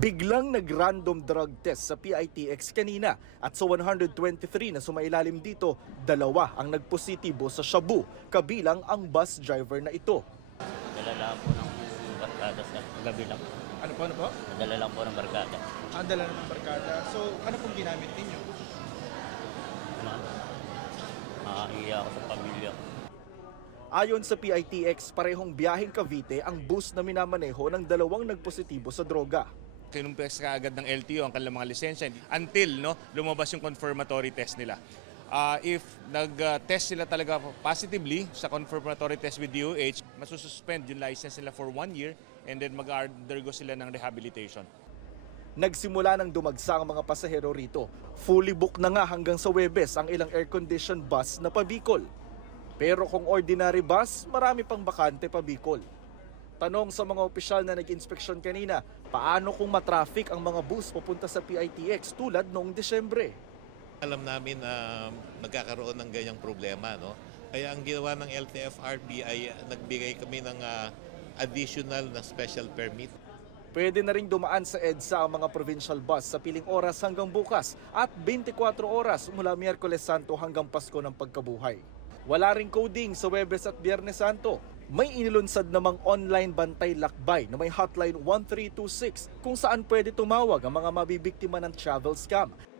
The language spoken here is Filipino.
Biglang nag-random drug test sa PITX kanina at sa 123 na sumailalim dito, 2 ang nagpositibo sa shabu, kabilang ang bus driver na ito. Nadala lang po ng barkada sa gabi lang. Ano po? Nadala lang po ng barkada. Ang dala ng barkada. So, ano pong ginamit ninyo? Nakaiya ako sa pamilya. Ayon sa PITX, parehong biyaheng Cavite ang bus na minamaneho ng 2 nagpositibo sa droga. Kinumpes ka agad ng LTO ang kanilang mga lisensya until lumabas yung confirmatory test nila. If nag-test sila talaga positively sa confirmatory test with DOH, masususpend yung license nila for 1 year and then mag-undergo sila ng rehabilitation. Nagsimula ng dumagsa ang mga pasahero rito. Fully booked na nga hanggang sa Huwebes ang ilang air-conditioned bus na pabikol. Pero kung ordinary bus, marami pang bakante pabikol. Tanong sa mga opisyal na nag-inspeksyon kanina, paano kung matraffic ang mga bus papunta sa PITX tulad noong Desyembre? Alam namin na magkakaroon ng ganyang problema, no? Kaya ang ginawa ng LTFRB ay nagbigay kami ng additional na special permit. Pwede na ring dumaan sa EDSA ang mga provincial bus sa piling oras hanggang bukas at 24 oras mula Miyerkules Santo hanggang Pasko ng Pagkabuhay. Wala ring coding sa Huwebes at Biyernes Santo. May inilunsad namang online bantay lakbay na may hotline 1326 kung saan pwede tumawag ang mga mabibiktima ng travel scam.